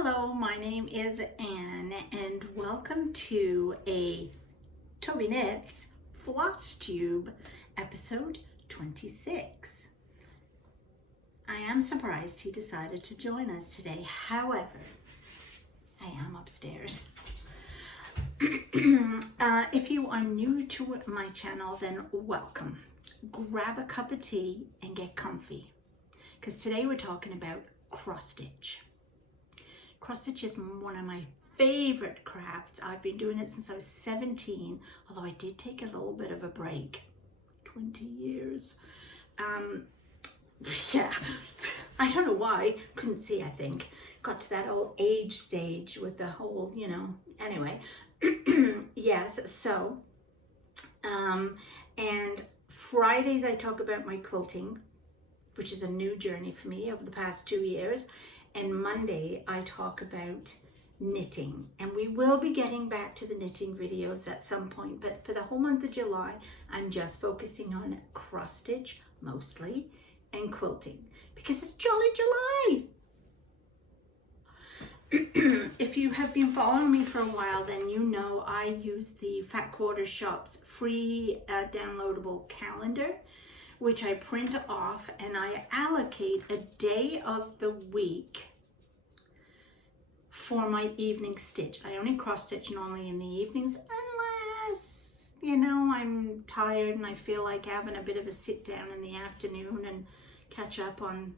Hello, my name is Anne and welcome to a Tobyknits Flosstube episode 26. I am surprised he decided to join us today. However, I am upstairs. If you are new to my channel, then welcome. Grab a cup of tea and get comfy, because today we're talking about cross stitch. Cross stitch is one of my favorite crafts. I've been doing it since I was 17, although I did take a little bit of a break. 20 years. Yeah, I don't know why. Couldn't see, I think. Got to that old age stage with the whole, anyway. Yes, so, and Fridays I talk about my quilting, which is a new journey for me over the past 2 years. And Monday I talk about knitting, and we will be getting back to the knitting videos at some point, but for the whole month of July I'm just focusing on cross stitch mostly and quilting because it's Jolly July. If you have been following me for a while, then you know I use the Fat Quarter Shop's free downloadable calendar, which I print off, and I allocate a day of the week for my evening stitch. I only cross stitch normally in the evenings unless, I'm tired and I feel like having a bit of a sit down in the afternoon and catch up on,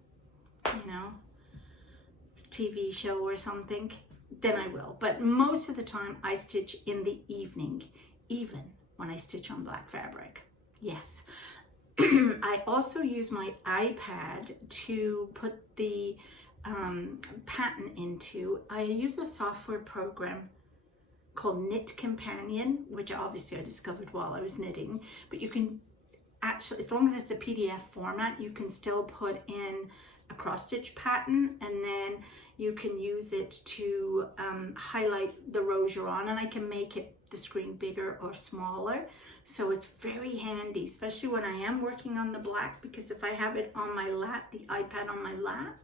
TV show or something, then I will. But most of the time I stitch in the evening, even when I stitch on black fabric. Yes. I also use my iPad to put the pattern into. I use a software program called Knit Companion, which obviously I discovered while I was knitting, but you can actually, as long as it's a PDF format, you can still put in a cross stitch pattern, and then you can use it to highlight the rows you're on, and I can make the screen bigger or smaller. So it's very handy, especially when I am working on the black, because if I have it on my lap, the iPad on my lap,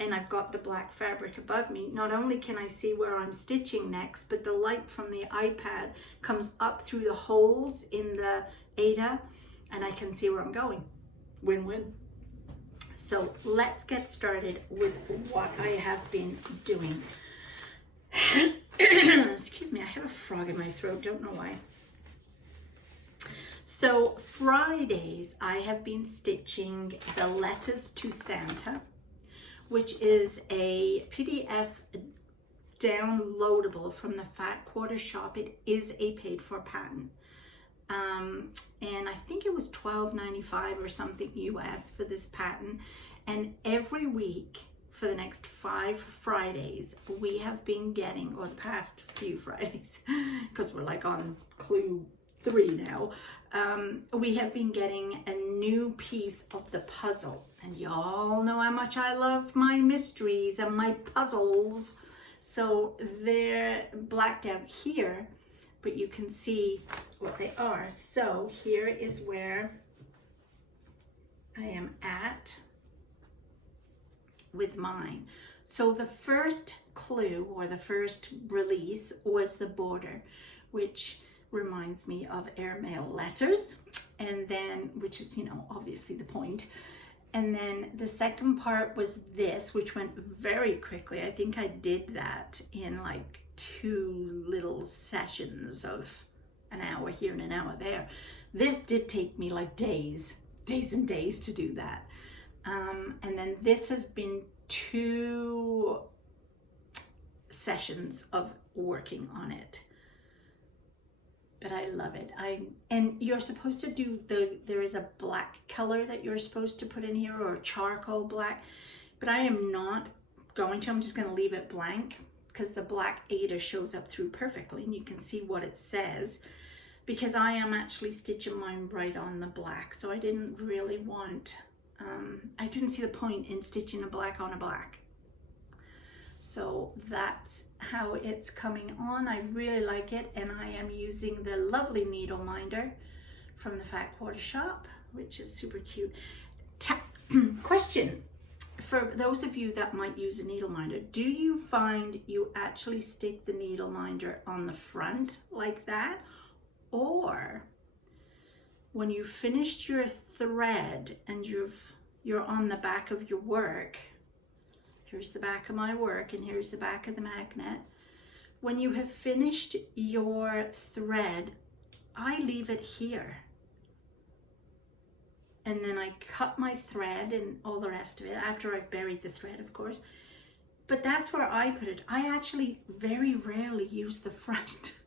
and I've got the black fabric above me, not only can I see where I'm stitching next, but the light from the iPad comes up through the holes in the Ada, and I can see where I'm going. Win-win. So let's get started with what I have been doing. Excuse me, I have a frog in my throat, don't know why. So Fridays I have been stitching the Letters to Santa, which is a PDF downloadable from the Fat Quarter Shop. It is a paid for pattern. And I think it was $12.95 or something US for this pattern. And every week for the next 5 Fridays, we have been getting, or the past few Fridays, because we're like on clue 3 now, we have been getting a new piece of the puzzle. And y'all know how much I love my mysteries and my puzzles. So they're blacked out here, but you can see what they are. So here is where I am at with mine. So the first clue, or the first release, was the border, which reminds me of airmail letters, and then, which is, obviously the point. And then the second part was this, which went very quickly. I think I did that in like 2 little sessions of an hour here and an hour there. This did take me like days and days to do that. And then this has been 2 sessions of working on it. But I love it. And you're supposed to do there is a black color that you're supposed to put in here, or charcoal black, but I am not going to. I'm just going to leave it blank, because the black Ada shows up through perfectly and you can see what it says, because I am actually stitching mine right on the black. So I didn't really want, I didn't see the point in stitching a black on a black. So that's how it's coming on. I really like it, and I am using the lovely needle minder from the Fat Quarter Shop, which is super cute. Question for those of you that might use a needle minder, do you find you actually stick the needle minder on the front like that? Or when you finished your thread and you're on the back of your work, here's the back of my work and here's the back of the magnet. When you have finished your thread, I leave it here. And then I cut my thread and all the rest of it after I've buried the thread, of course. But that's where I put it. I actually very rarely use the front.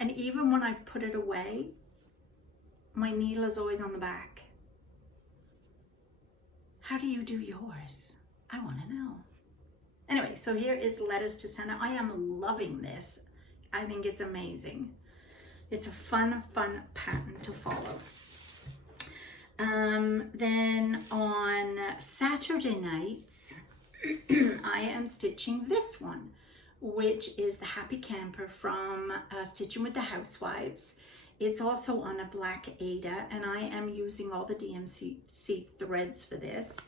And even when I've put it away, my needle is always on the back. How do you do yours? I want to know. Anyway, so here is Letters to Santa. I am loving this. I think it's amazing. It's a fun pattern to follow. Then on Saturday nights, I am stitching this one, which is the Happy Camper from Stitching with the Housewives. It's also on a black Aida, and I am using all the DMC threads for this.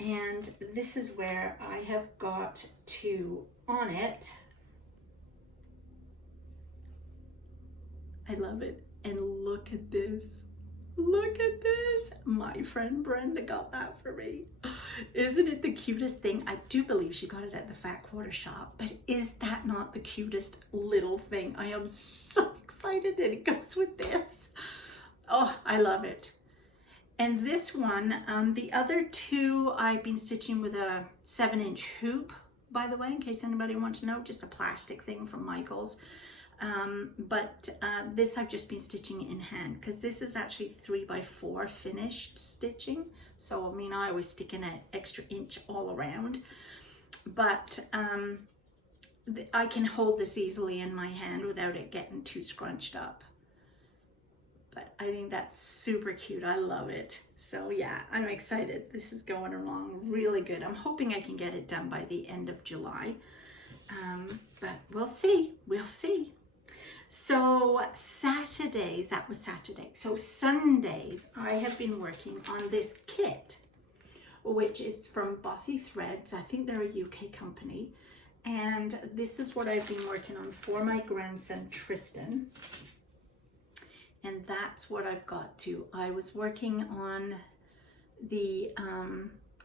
And this is where I have got to on it. I love it. And look at this. Look at this. My friend Brenda got that for me. Isn't it the cutest thing? I do believe she got it at the Fat Quarter Shop, but is that not the cutest little thing? I am so excited that it goes with this. Oh, I love it. And this one, the other two I've been stitching with a 7-inch hoop, by the way, in case anybody wants to know, just a plastic thing from Michael's. But this I've just been stitching in hand, because this is actually 3x4 finished stitching. So, I mean, I always stick in an extra inch all around, but I can hold this easily in my hand without it getting too scrunched up. But I think that's super cute. I love it. So yeah, I'm excited. This is going along really good. I'm hoping I can get it done by the end of July. But we'll see. We'll see. So Saturdays, that was Saturday. So Sundays, I have been working on this kit, which is from Bothy Threads. I think they're a UK company. And this is what I've been working on for my grandson, Tristan. And that's what I've got to. I was working on the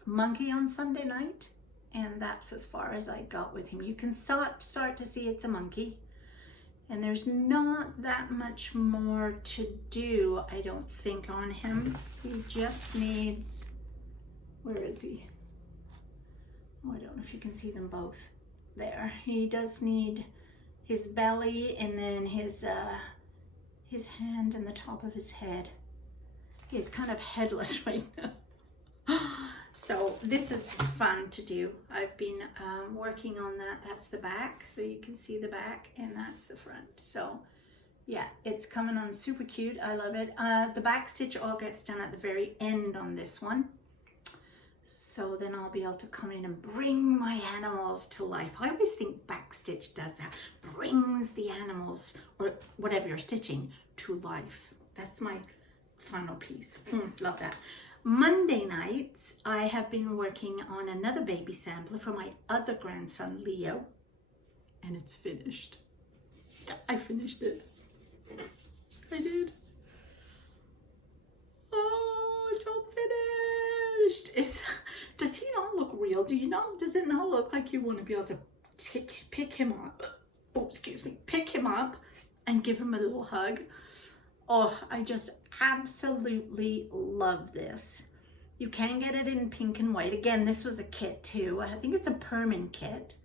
monkey on Sunday night, and that's as far as I got with him. You can start to see it's a monkey, and there's not that much more to do, I don't think, on him. He just needs, where is he? Oh, I don't know if you can see them both there. He does need his belly and then his hand and the top of his head. He's kind of headless right now. So this is fun to do. I've been working on that. That's the back, so you can see the back, and that's the front. So yeah, it's coming on super cute. I love it. The back stitch all gets done at the very end on this one. So then I'll be able to come in and bring my animals to life. I always think backstitch does that, brings the animals or whatever you're stitching to life. That's my final piece. Love that. Monday nights, I have been working on another baby sampler for my other grandson, Leo, and it's finished. I finished it. I did. Oh, it's all finished. Does he not look real? Does it not look like you want to be able to pick him up? Oh, excuse me. Pick him up and give him a little hug. Oh, I just absolutely love this. You can get it in pink and white. Again, this was a kit too. I think it's a Permin kit.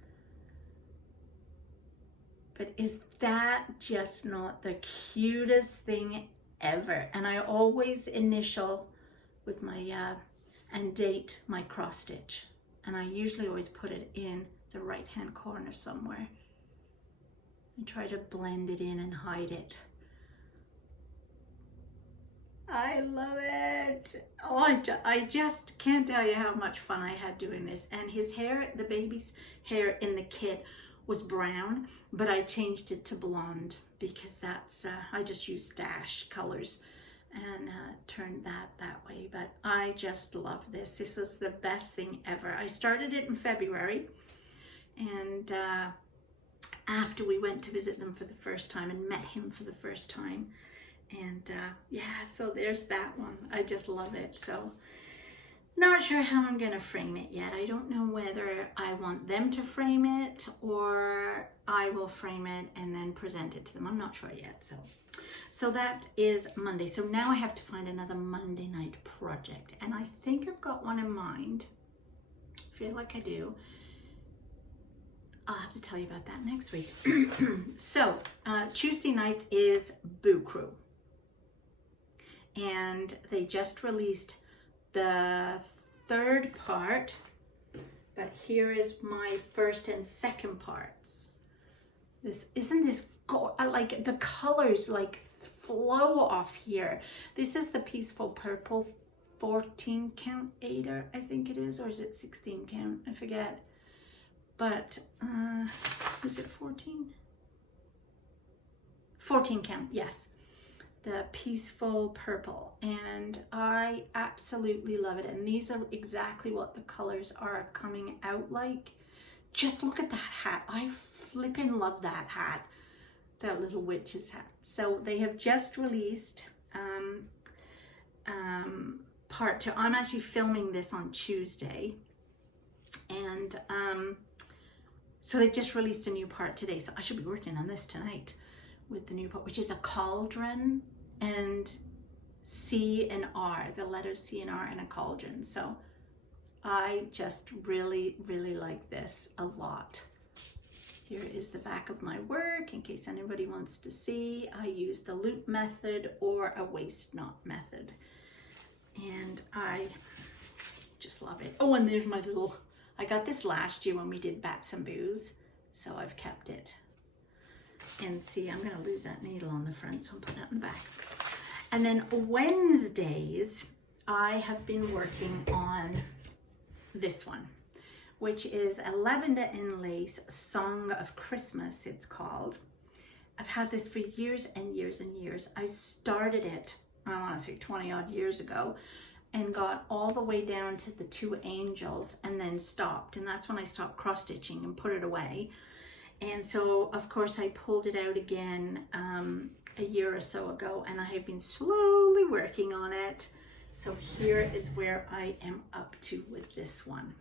But is that just not the cutest thing ever? And I always initial with my and date my cross stitch, and I usually always put it in the right hand corner somewhere and try to blend it in and hide it. I love it. Oh, I just can't tell you how much fun I had doing this. And his hair, the baby's hair in the kit was brown, but I changed it to blonde because that's I just use stash colors. and turned that way. But I just love this. This was the best thing ever. I started it in February, and after we went to visit them for the first time and met him for the first time. And yeah, so there's that one. I just love it. So not sure how I'm gonna frame it yet. I don't know whether I want them to frame it or I will frame it and then present it to them. I'm not sure yet. So that is Monday. So now I have to find another Monday night project, and I think I've got one in mind. I feel like I do. I'll have to tell you about that next week. So Tuesday nights is Boo Crew, and they just released the third part, but here is my first and second parts. Isn't this like the colors like flow off here. This is the Peaceful Purple 14 count aider, I think it is, or is it 16 count? I forget. But is it 14? 14 count, yes. The Peaceful Purple, and I absolutely love it. And these are exactly what the colors are coming out like. Just look at that hat. I flippin' love that hat, that little witch's hat. So they have just released part 2. I'm actually filming this on Tuesday, and so they just released a new part today. So I should be working on this tonight with the new part, which is a cauldron and C and R, the letters C and R, and a cauldron. So I just really, really like this a lot. Here is the back of my work in case anybody wants to see. I use the loop method or a waist knot method, and I just love it. Oh, and there's my little, I got this last year when we did Bats and Boos, so I've kept it. And see, I'm gonna lose that needle on the front, so I'm putting it in the back. And then Wednesdays, I have been working on this one, which is a Lavender and Lace Song of Christmas, it's called. I've had this for years and years and years. I started it, I want to say 20 odd years ago, and got all the way down to the 2 angels and then stopped. And that's when I stopped cross stitching and put it away. And so of course I pulled it out again a year or so ago, and I have been slowly working on it. So here is where I am up to with this one.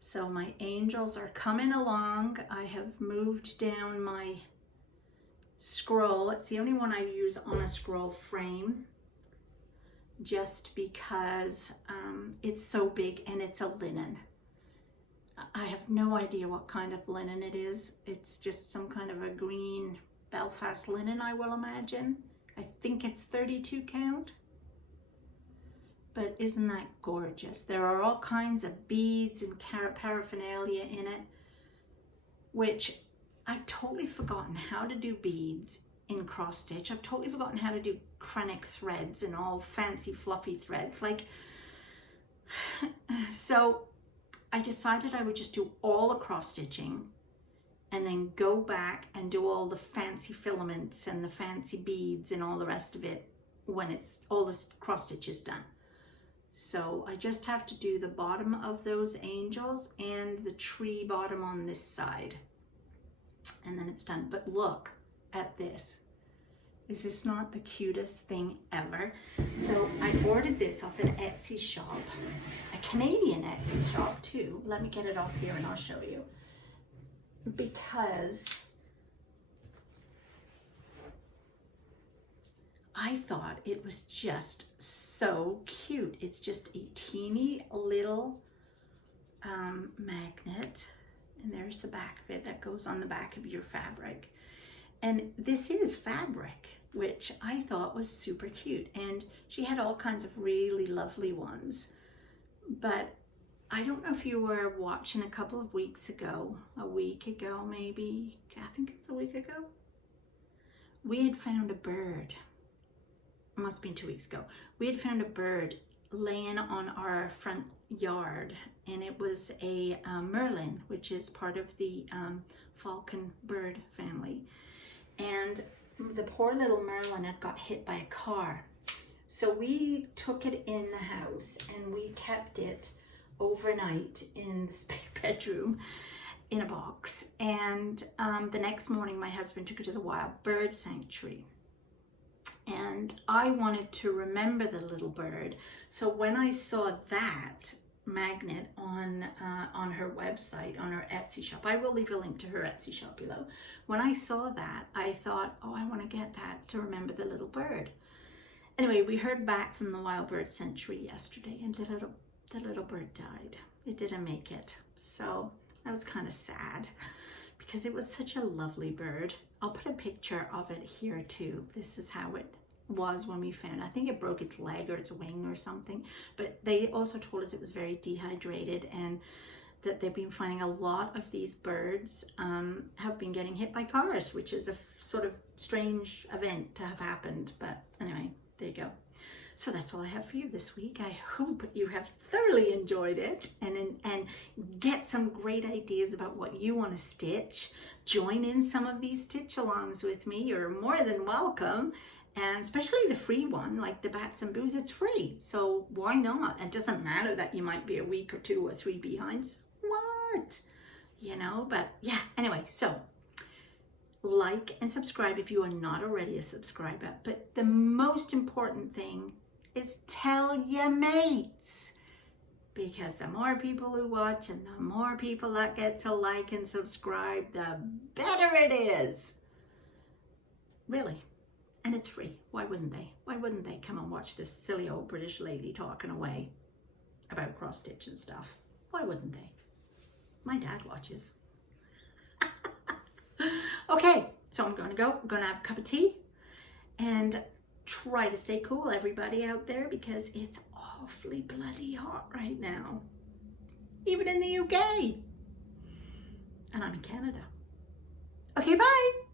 So my angels are coming along. I have moved down my scroll. It's the only one I use on a scroll frame, just because it's so big and it's a linen. I have no idea what kind of linen it is. It's just some kind of a green Belfast linen, I will imagine. I think it's 32 count. But isn't that gorgeous? There are all kinds of beads and paraphernalia in it, which I've totally forgotten how to do beads in cross stitch. I've totally forgotten how to do Krennic threads and all fancy fluffy threads. Like, so I decided I would just do all the cross stitching and then go back and do all the fancy filaments and the fancy beads and all the rest of it when it's all the cross stitch is done. So I just have to do the bottom of those angels and the tree bottom on this side, and then it's done. But look at this. Is this not the cutest thing ever? So I ordered this off an Etsy shop, a Canadian Etsy shop too. Let me get it off here and I'll show you. Because I thought it was just so cute. It's just a teeny little magnet, and there's the back of it that goes on the back of your fabric. And this is fabric, which I thought was super cute. And she had all kinds of really lovely ones. But I don't know if you were watching a couple of weeks ago, a week ago maybe, I think it was a week ago, we had found a bird. It must have been 2 weeks ago. We had found a bird laying on our front yard, and it was a merlin, which is part of the falcon bird family. And the poor little Merlin had got hit by a car. So we took it in the house and we kept it overnight in the spare bedroom in a box. And the next morning my husband took it to the wild bird sanctuary. And I wanted to remember the little bird. So when I saw that magnet on her website, on her Etsy shop, I will leave a link to her Etsy shop below. When I saw that, I thought, oh, I want to get that to remember the little bird. Anyway, we heard back from the wild bird sanctuary yesterday, and the little bird died. It didn't make it. So I was kind of sad because it was such a lovely bird. I'll put a picture of it here too. This is how it was when we found it. I think it broke its leg or its wing or something, but they also told us it was very dehydrated and that they've been finding a lot of these birds have been getting hit by cars, which is a sort of strange event to have happened. But anyway, there you go. So that's all I have for you this week. I hope you have thoroughly enjoyed it and get some great ideas about what you want to stitch. Join in some of these stitch alongs with me. You're more than welcome. And especially the free one, like the Bats and Boos, it's free. So why not? It doesn't matter that you might be a week or 2 or 3 behind. What? You know, but yeah, anyway, so like and subscribe if you are not already a subscriber. But the most important thing is tell your mates, because the more people who watch and the more people that get to like and subscribe, the better it is. Really. And it's free. Why wouldn't they? Why wouldn't they come and watch this silly old British lady talking away about cross stitch and stuff? Why wouldn't they? My dad watches. Okay, so I'm going to go. I'm going to have a cup of tea and try to stay cool, everybody out there, because it's awfully bloody hot right now. Even in the UK. And I'm in Canada. Okay, bye.